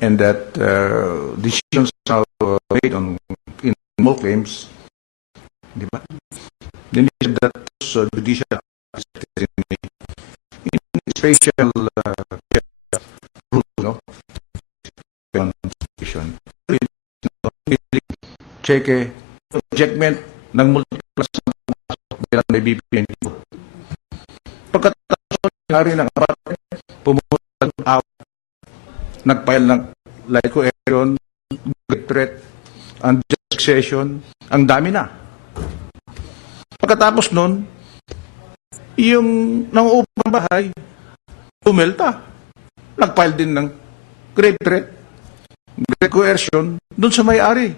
and that decisions are made on in more claims, di ba? Then he said that judicial in special rules, no? Constitution. Check ejectment ng multiple bilang may BPN. Pagkatapos nangyari ng pumunta out, nagpile ng LICO action, threat, unjust succession, ang dami na. Pagkatapos nun, yung nanguupang bahay, pumelta. Nagpile din ng grave threat, grave coercion, dun sa may-ari.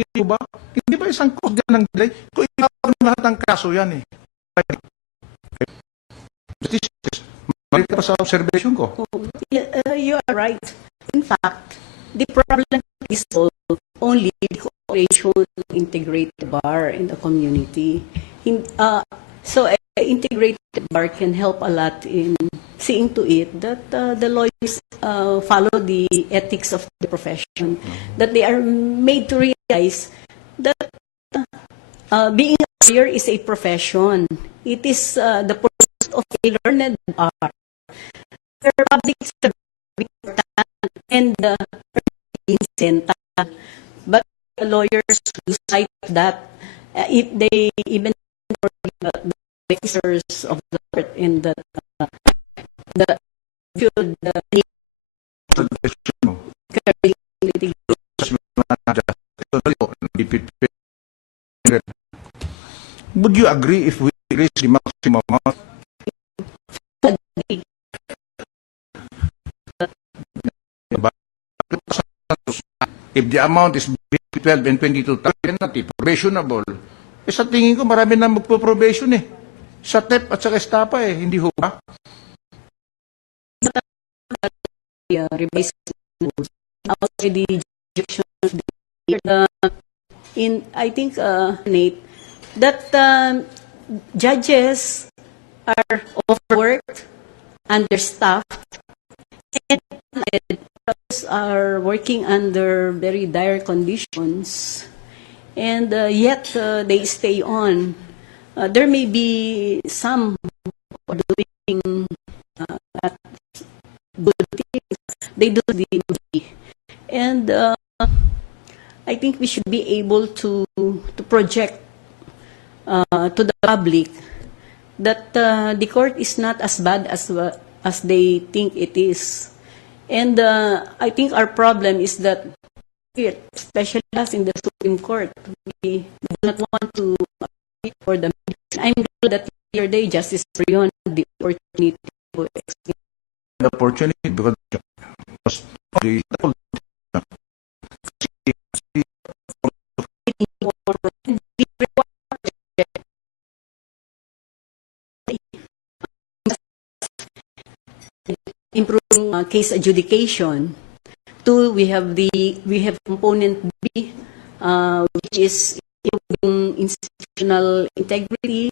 Hindi ba? Hindi ba isang cause dyan ng delay? Kung ipapag lahat ng kaso yan eh. Mali ka pa sa observation ko. You are right. In fact, the problem is solved only the cooperation of integrated bar in the community. So integrated bar can help a lot in seeing to it that the lawyers follow the ethics of the profession, that they are made to realize that being a lawyer is a profession. It is the pursuit of a learned art. Their public service and incentive, but the lawyers who cite that if they even the officers of the court in the field would you agree if we raise the maximum amount? If the amount is 12 and 22,000, probationable. Eh sa tingin ko, marami na magpo-probation eh. Sa TEP at sa estapa eh, hindi ho ba? I think, Nate, that judges are overworked, understaffed, and are working under very dire conditions, and yet they stay on. There may be some doing good things. They do the duty, and I think we should be able to project to the public that the court is not as bad as they think it is. And I think our problem is that, especially us in the Supreme Court, we do not want to fight for them. I'm glad that your day, Justice Brion, the opportunity to explain. The opportunity because improving case adjudication. Two, we have component B, which is improving institutional integrity.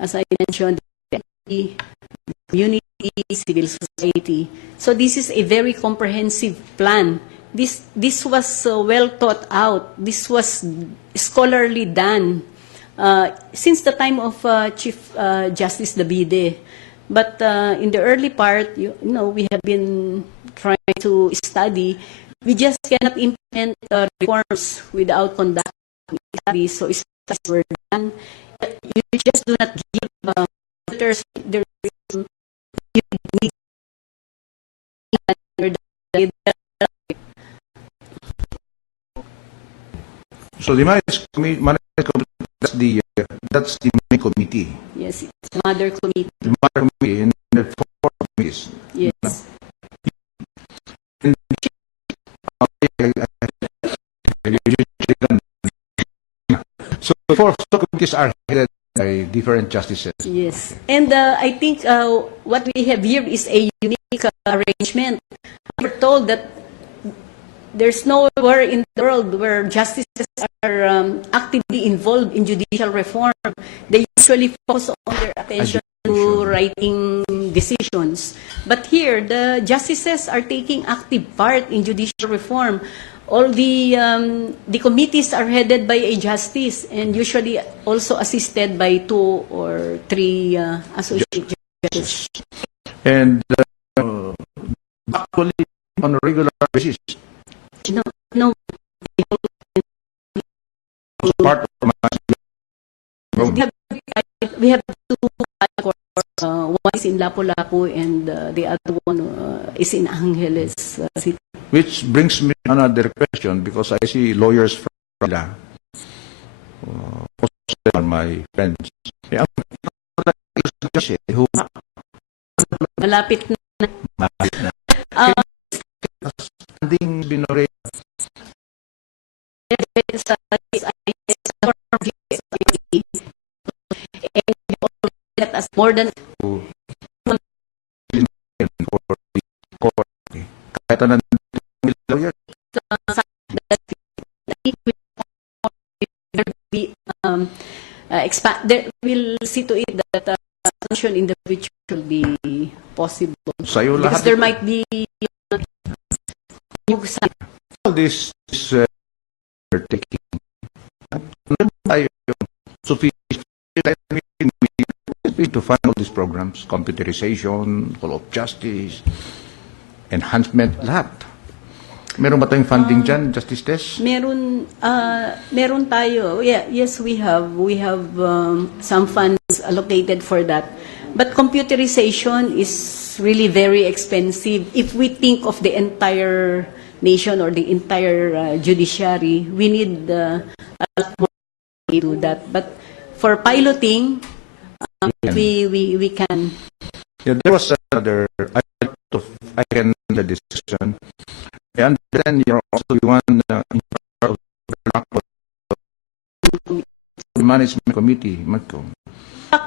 As I mentioned, the community, civil society. So this is a very comprehensive plan. This was well thought out. This was scholarly done. Since the time of Chief Justice Davide. But in the early part, we have been trying to study. We just cannot implement reforms without conducting studies. So studies were done. You just do not give there is so the that's the main committee. Yes, it's mother committee. The mother committee and the four committees. Yes. So four committees are headed by different justices. Yes, and I think what we have here is a unique arrangement. We're told that there's nowhere in the world where justices are actively involved in judicial reform. They usually focus on their attention to writing decisions. But here, the justices are taking active part in judicial reform. All the committees are headed by a justice and usually also assisted by 2 or 3 associate judges. And actually, on a regular basis, No, also part of my we have 2 one is in Lapu-Lapu and the other one is in Angeles City. which brings me to another question, because I see lawyers from Manila, most of them are my friends. Who Malapit na. standing binore Sa and as more than for the court. Kahit anong lawyer. We'll see to it that sanction in the future will be possible. Sa'yo Because lahat there ito. might be All this we're taking. Tayo sufficient to fund all these programs, computerization, Hall of Justice, enhancement, lahat. Meron ba tayong funding dyan, Justice Tess? meron tayo. Yeah, yes, we have some funds allocated for that. But computerization is really very expensive. If we think of the entire nation or the entire judiciary, we need a lot more to do that. But for piloting, we can. Yeah, there was another, I can the discussion. And then you're also the one in charge of the management committee, Marco.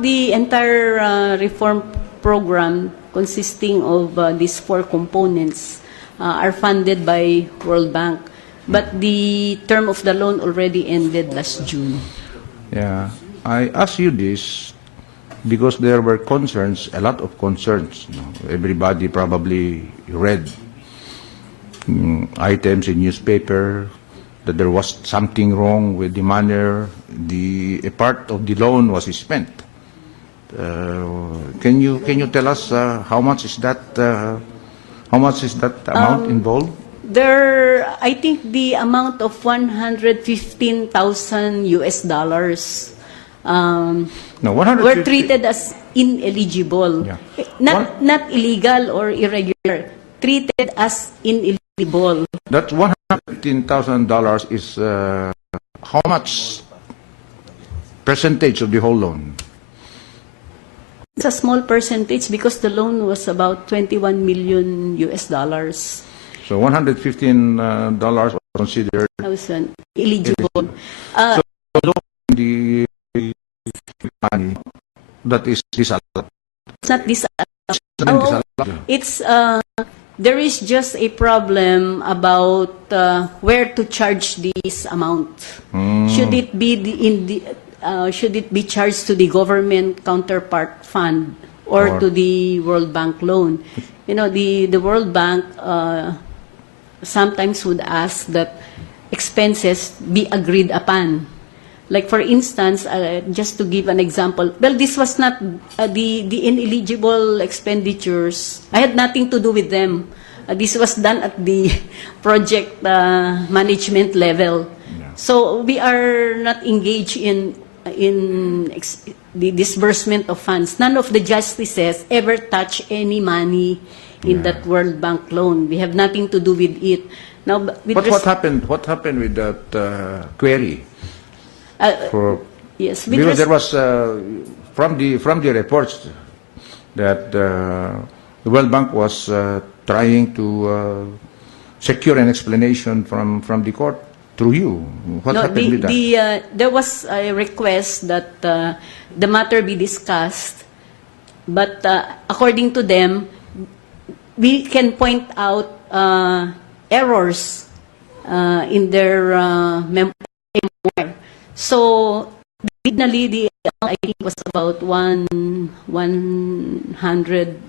The entire reform program consisting of these 4 components are funded by World Bank. But the term of the loan already ended last June. Yeah, I ask you this because there were concerns, a lot of concerns. Everybody probably read items in newspaper that there was something wrong with the manner a part of the loan was spent. Can you tell us how much is that amount involved? I think the amount of $115,000 No, were treated as ineligible. Yeah. Not illegal or irregular. Treated as ineligible. That $115,000 is how much percentage of the whole loan? It's a small percentage because the loan was about $21 million. So $115 was considered Eligible. so the money that is disallowed. It's not disallowed. It's there is just a problem about where to charge this amount. Should it be should it be charged to the government counterpart fund or to the World Bank loan? You know, the World Bank sometimes would ask that expenses be agreed upon. Like for instance, just to give an example, well, this was not the ineligible expenditures. I had nothing to do with them. This was done at the project management level. Yeah. So we are not engaged in the disbursement of funds. None of the justices ever touch any money in that World Bank loan. We have nothing to do with it. Now, What happened? What happened with that query? Yes, Because there was from the reports that the World Bank was trying to secure an explanation from the court through you. What happened with that? There was a request that the matter be discussed, but according to them, we can point out errors in their memoir. So originally the amount I think was about 100